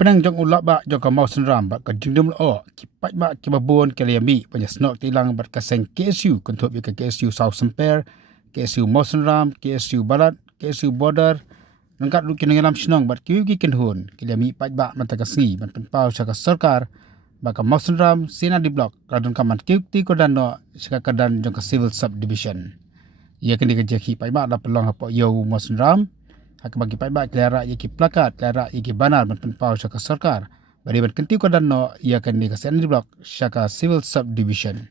penang jong ulak ba jong ka mau senram ba ka jingdum lo ki pai ba ki babon ke liami punya snok tilang ba ka seng KSU kontot ke KSU South Semper, KSU mau senram, KSU Barat, KSU Border nangkat lu kinang lam snong ba ki kenhun ke liami pai ba man ta ka sni man pen pau sa ka sarkar ba ka mau senram sina di blok kadon ka man ki ti ko dan no sa ka dan jong ka civil subdivision ia kini ke jeki pai ba la pelong hapo yo mau senram hak bagi pai ba klara iki plakat klara iki banar man pen pau syaka sarkar bari ban kentiu kadan no ia kan ni kasen di blok syaka civil subdivision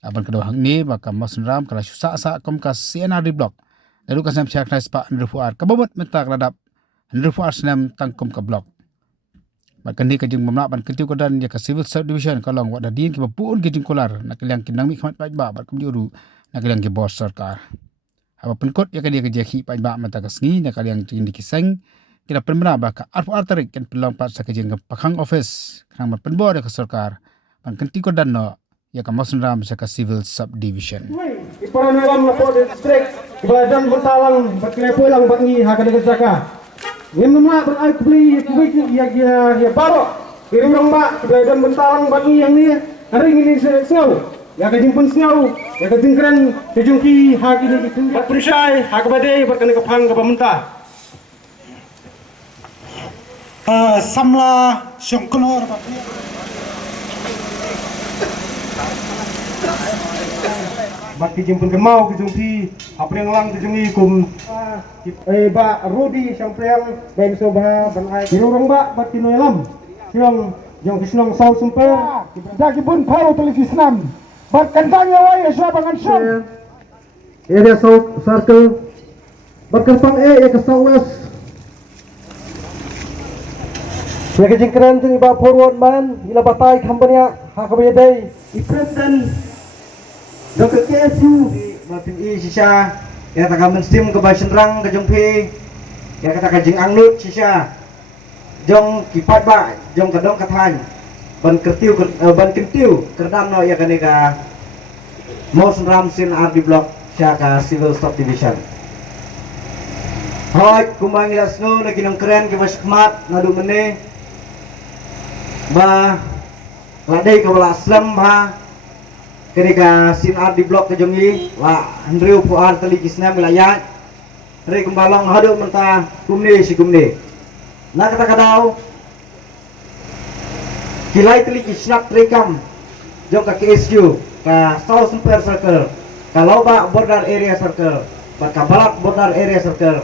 aban kedua hang ni baka masnram kala susa sa kom ka CNR di blok lalu kasam syak nas pa ndrufuar kabobot mentak ladap ndrufuar senam tangkom ka blok bakan ni kajing mamla ban kentiu kadan ya ka civil subdivision kalong wada din ki bapun ki jingkular nak liang kinang mi khmat pai ba bar kum juru nak liang ki bos sarkar apa penkot ya kan dia kerja pai ba mata kasni nak yang tinggi kiseng kira penbena ba ka arfu artarik kan pelang pat sa kerja pakang office kang penbo de sarkar pan kenti ko dan no ya ka masnram sa ka civil subdivision ipara nelam na po district ibaladan buntalang bakle pulang bangi ha ka de jaka ngem ma ber ai kubli ya baro irung ba ibaladan buntalang bangi yang ni hari ini sengau ya ka jimpun sengau ya ka tingkran kejungki hak ini gitu bat perisai hak badai berkena kepang ke pemerintah samla syongkolor bat kejimpun kemau kejungki apa yang lang kejungi kum ba Rudi sampeang ben soba ban ai irung ba bat kinoelam siang yang kisnong South Semper dagi pun paro televisi nam berkentangnya waya sabangan sun area South Circle berkempang ya ke South West ya ke jingkran tu iba forward man ila batai kampanya hakabedai ipresident Dr. KSU matin sisa ya taka menstim ke basenrang ke jongpi ya kata kajing anglut sisa jong kipat ba jong kadong kathan ban kentiu kerdam no ya kaneka mau senram sin di blok syaka civil subdivision hoi kumbang ila snow na kinong keren ke maskmat ngadu mene ba ladai ke wala aslam ba kaneka sin di blok ke jongi la Andrew Fuad tali kisna wilayah re kumbalong hadu menta kumne si kumne na kata kadau kilai teli kisnap rekam jong ka KSU ka South Semper Circle ka Loba Border Area Circle ka Barat Border Area Circle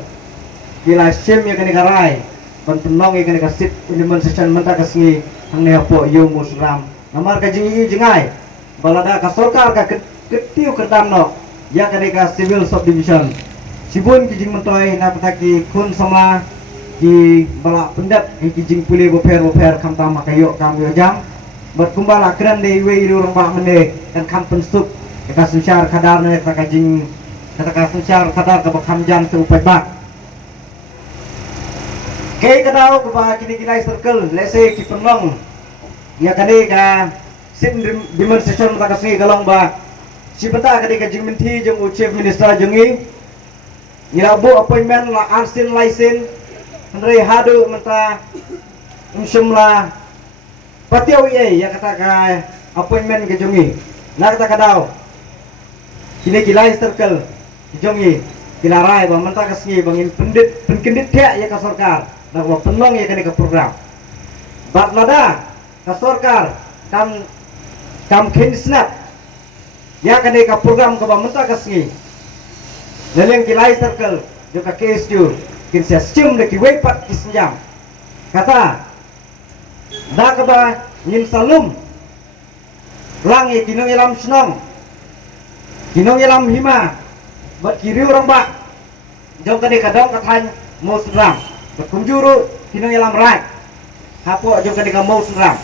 kilai sim ya kani karai pentenong ya kani ka sit uniman session menta kasngi hang ne po yo musram namar ka jingi jengai balada ka sarkar ka ketiu kertamno ya kani ka civil subdivision sibun kijing mentoi na pataki kun sama di balak pendat kijing pulih boper kam tama kayo kam yo jam berkumbala keren de we irung ba mende kan kam pensup ka sunsyar kadar ne ka kijing kata sunsyar kadar ka bakam jan se upai ba ke kadau ko ba kini kilai circle lese ki penong ya kani ka sim demonstration ta kasni galong ba si beta kani ka jing menti jong chief minister jongi bu appointment la arsin license Henry hadu menta umsumla patiaw ya kata ka appointment ke jongi na kata kadau kini kilai circle jongi kilarai ba menta kasngi bangin pendit ya ka sarkar na ba penong ya kani ka program bat lada ka sarkar kam kinsnap ya kani ka program ka ba menta kasngi leleng kilai circle joka KSU kin sia cium de ki wepat kisnjam kata da ka ba nin salum lang e kinong ilam snong kinong ilam hima bat kiri orang ba jong ka de kadong kathan mosram bat kumjuru kinong ilam rai hapo jong ka de ka mosram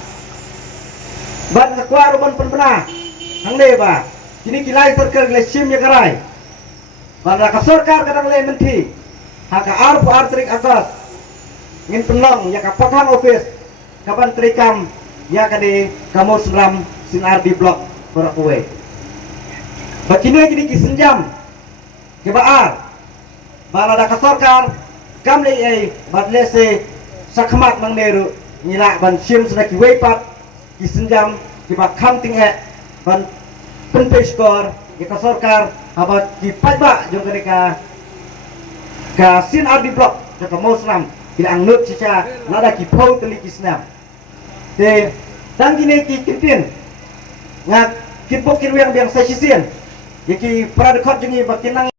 bat nakwa ruban penbena hang de ba kini kilai terkel lesim ya karai banda ka sarkar kadang le menti haka arpu artrik atas ngin penong ya ka pakang office kapan trikam ya ka di kamu seram sinar di blok berakue bakine kini kisenjam kebaar balada ka sarkar kam le ai badlese sakmat mang neru ngila ban sim sudah ki weipat ki senjam ki ba counting ban penpe skor ki ka sarkar aba ki pajba jong ka sin ardi blok ka mosram ki ang nut chicha nada ki phau tali ki snam te dan gini ki kimpin ngak ki pokir yang sa sisien ki pradekot jengi ba kinang